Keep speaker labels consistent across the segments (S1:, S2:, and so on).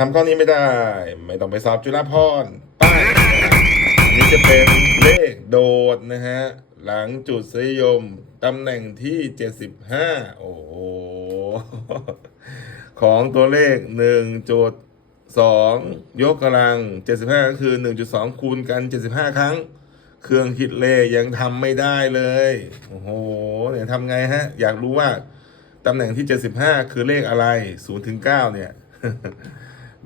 S1: ทำข้อนี้ไม่ได้ ไม่ต้องไปสอบจุฬาภรป้ายนี่จะเป็นเลขโดดนะฮะ หลังจุดสยมตำแหน่งที่ 75 โอ้โห ของตัวเลข1จุด2ยกกำลัง 75 ก็คือ 1.2 คูณกัน 75 ครั้ง เครื่องคิดเลขยังทำไม่ได้เลย โอ้โห เนี่ยทำไงฮะ อยากรู้ว่าตำแหน่งที่ 75 คือเลขอะไร0ถึง9เนี่ย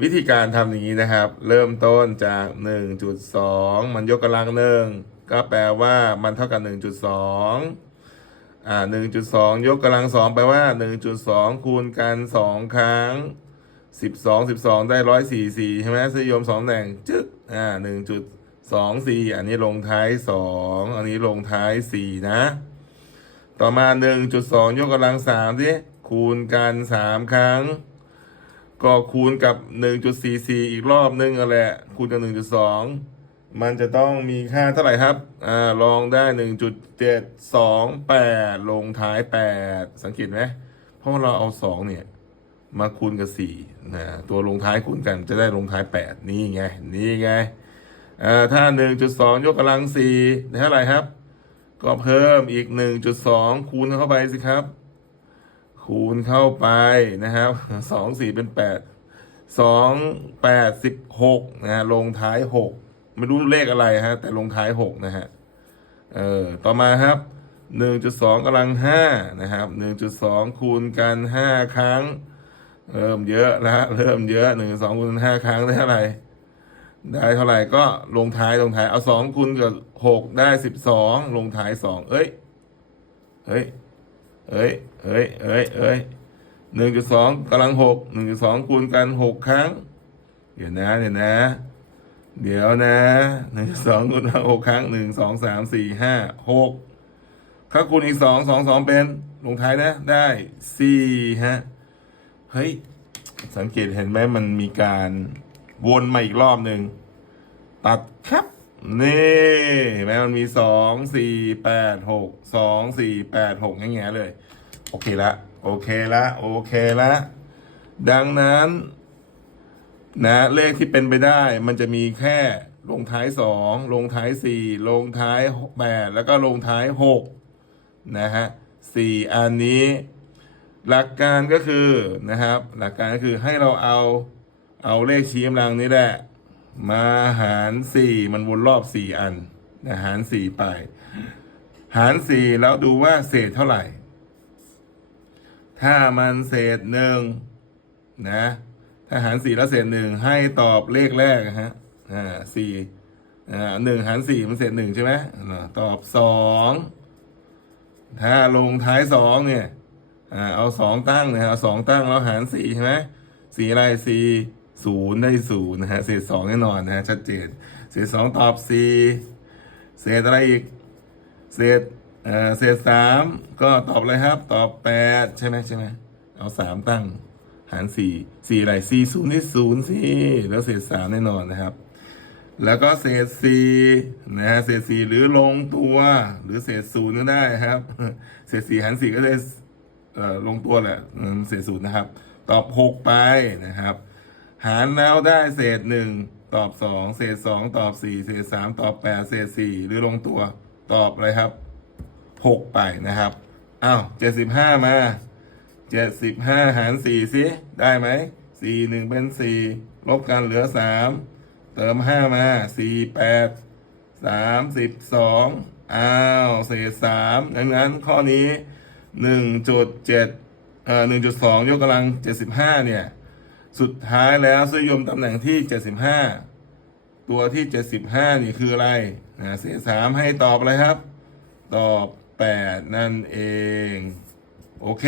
S1: วิธีการทำอย่างนี้นะครับ เริ่มต้นจาก 1.2 มันยกกำลังหนึ่งก็แปลว่ามันเท่ากับ 1.2 อ่า 1.2 ยกกำลังสองแปลว่า 1.2 คูณกัน 2 ครั้ง 12 12 ได้ 144 ใช่ไหมสยม2แหน่งจึ๊กอ่า 1.24 อันนี้ลงท้าย 2 อันนี้ลงท้าย 4 นะ ต่อมา 1.2 ยกกำลัง3สิคูณกัน 3 ครั้ง ก็คูณกับ 1.44 อีกรอบนึงอะแหละ คูณกับ 1.2 มันจะต้องมีค่าเท่าไหร่ครับ อ่า ลองได้ 1.728 ลงท้าย 8 สังเกตไหม เพราะว่าเราเอา 2 เนี่ย มาคูณกับ 4 นะ ตัวลงท้ายคูณกันจะได้ลงท้าย 8 นี่ไง นี่ไง อ่า ถ้า 1.2 ยกกำลัง4ได้เท่าไหร่ครับ ก็เพิ่มอีก 1.2 คูณเข้าไปสิครับ คูณเข้าไปนะครับสองสี่เป็นแปดสองแปดสิบหกนะฮะลงท้ายหกไม่รู้เลขอะไรฮะ แต่ลงท้ายหกนะฮะเออต่อมาครับหนึ่งจุดสองกำลังห้านะครับหนึ่งจุดสองคูณกันห้าครั้ง เริ่มเยอะแล้วเริ่มเยอะหนึ่งสองคูณห้าครั้งได้เท่าไหร่ได้เท่าไหร่ก็ลงท้ายลงท้ายเอาสองคูณกับหกได้สิบสองลงท้ายสองเอ้ยเฮ้ย เอ้ยเอ้ยเอ้ยเอ้ยหนึ่งจุดสองกำลังหกหนึ่งจุดสองคูณกันหกครั้ง เดี๋ยวนะเดี๋ยวนะ เดี๋ยวนะหนึ่งสองคูณกันหกครั้งหนึ่งสองสามสี่ห้าหกถ้าคูณอีกสองสองสองเป็นลงท้ายนะได้สี่ฮะเฮ้ย สังเกตเห็นไหมมันมีการวนมาอีกรอบหนึ่งตัดครับ นี่เห็นไหมมันมีสองสี่แปดหกสองสี่แปดหกอย่างเงี้ยเลย โอเคละ โอเคละ โอเคละ ดังนั้น นะ เลขที่เป็นไปได้ มันจะมีแค่ลงท้ายสองลงท้ายสี่ลงท้ายแปดแล้วก็ลงท้ายหกนะฮะสี่อันนี้ หลักการก็คือนะครับ หลักการก็คือให้เราเอาเอาเลขชี้กำลังนี้แหละ มาหารสี่มันวนรอบสี่อันนะหารสี่ไป หารสี่แล้วดูว่าเศษเท่าไหร่ ถ้ามันเศษหนึ่งนะถ้าหารสี่แล้วเศษหนึ่งให้ตอบเลขแรกฮะอ่าสี่อ่าหนึ่งหารสี่มันเศษหนึ่งใช่ไหมตอบสองถ้าลงท้ายสองเนี่ยอ่าเอาสองตั้งนะฮะเอาสองตั้งแล้วหารสี่ใช่ไหมสี่อะไรสี่ ศูนย์ได้ศูนย์นะฮะเศษสองแน่นอนนะฮะชัดเจน เศษสองตอบสี่เศษอะไรอีก เศษเอ่อเศษสามก็ตอบเลยครับ ตอบแปดใช่ไหมใช่ไหมเอาสามตั้ง หารสี่สี่อะไรสี่ศูนย์ที่ศูนย์สิแล้วเศษสามแน่นอนนะครับ แล้วก็เศษสี่นะฮะเศษสี่หรือลงตัว หรือเศษศูนย์ก็ได้ครับ เศษสี่หารสี่ก็ได้เอ่อลงตัวแหละเศษศูนย์นะครับ ตอบหกไปนะครับ หารแล้วได้เศษหนึ่งตอบสองเศษสองตอบสี่เศษสามตอบแปดเศษสี่หรือลงตัวตอบอะไรครับหกไปนะครับอ้าวเจ็ดสิบห้ามาเจ็ดสิบห้าหารสี่สิได้ไหมสี่หนึ่งเป็นสี่ลบกันเหลือสามเติมห้ามาสี่แปดสามสิบสองอ้าวเศษสามดังนั้นข้อนี้หนึ่งจุดเจ็ดเอ่อหนึ่งจุดสองยกกำลังเจ็ดสิบห้าเนี่ย สุดท้ายแล้วสยมตำแหน่งที่ 75 ตัวที่ 75 นี่คืออะไรนะเศษสามให้ตอบอะไรครับ ตอบ 8 นั่นเอง โอเค